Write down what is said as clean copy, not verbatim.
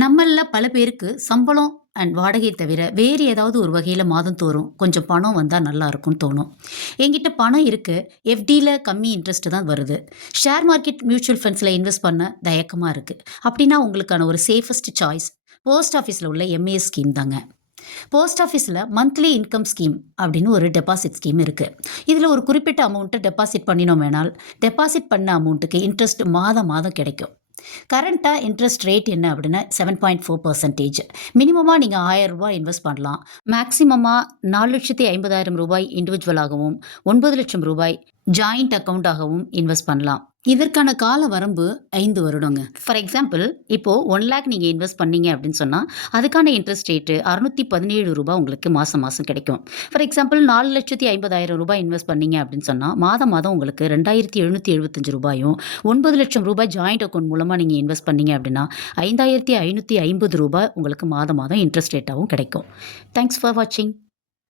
நம்மள்ல பல பேருக்கு சம்பளம் அண்ட் வாடகை தவிர வேறு ஏதாவது ஒரு வகையில் மாதம் தோறும் கொஞ்சம் பணம் வந்தால் நல்லா இருக்கும்னு தோணும். என்கிட்ட பணம் இருக்கு, எஃப்டியில் கம்மி இன்ட்ரெஸ்ட் தான் வருது, ஷேர் மார்க்கெட் மியூச்சுவல் ஃபண்ட்ஸில் இன்வெஸ்ட் பண்ண தயக்கமாக இருக்குது அப்படின்னா உங்களுக்கான ஒரு சேஃபஸ்ட் சாய்ஸ் போஸ்ட் ஆஃபீஸில் உள்ள எம்ஏஎஸ் ஸ்கீம் தாங்க. போஸ்ட் ஆஃபீஸில் மந்த்லி இன்கம் ஸ்கீம் அப்படின்னு ஒரு டெபாசிட் ஸ்கீம் இருக்குது. இதில் ஒரு குறிப்பிட்ட அமௌண்ட்டை டெபாசிட் பண்ணினோம் வேணால் டெபாசிட் பண்ண அமௌண்ட்டுக்கு இன்ட்ரெஸ்ட் மாதம் மாதம் கிடைக்கும். கரண்ட்டாக இன்ட்ரெஸ்ட் ரேட் என்ன அப்படின்னா 7.4%. மினிமமாக நீங்கள் ரூ. 1000 இன்வெஸ்ட் பண்ணலாம். மேக்ஸிமமாக ரூ. 4,50,000 இண்டிவிஜுவலாகவும் ரூ. 9,00,000 ஜாயிண்ட் அக்கவுண்டாகவும் இன்வெஸ்ட் பண்ணலாம். இதற்கான கால வரம்பு 5 வருடங்க. ஃபார் எக்ஸாம்பிள், இப்போது 1 லேக் நீங்கள் இன்வெஸ்ட் பண்ணீங்க அப்படின்னு சொன்னால் அதுக்கான இன்ட்ரெஸ்ட் ரேட்டு ரூ. 617 உங்களுக்கு மாதம் மாதம் கிடைக்கும். ஃபார் எக்ஸாம்பிள், ரூ. 4,50,000 இன்வெஸ்ட் பண்ணீங்க அப்படின்னு சொன்னால் மாதம் மாதம் உங்களுக்கு ரூ. 2,775 9,00,000 ஜாயிண்ட் அக்கவுண்ட் மூலமாக நீங்கள் இன்வெஸ்ட் பண்ணீங்க அப்படின்னா ரூ. 5,550 உங்களுக்கு மாதம் மாதம் இன்ட்ரெஸ்ட் ரேட்டாகவும் கிடைக்கும். தேங்க்ஸ் ஃபார் வாட்சிங்.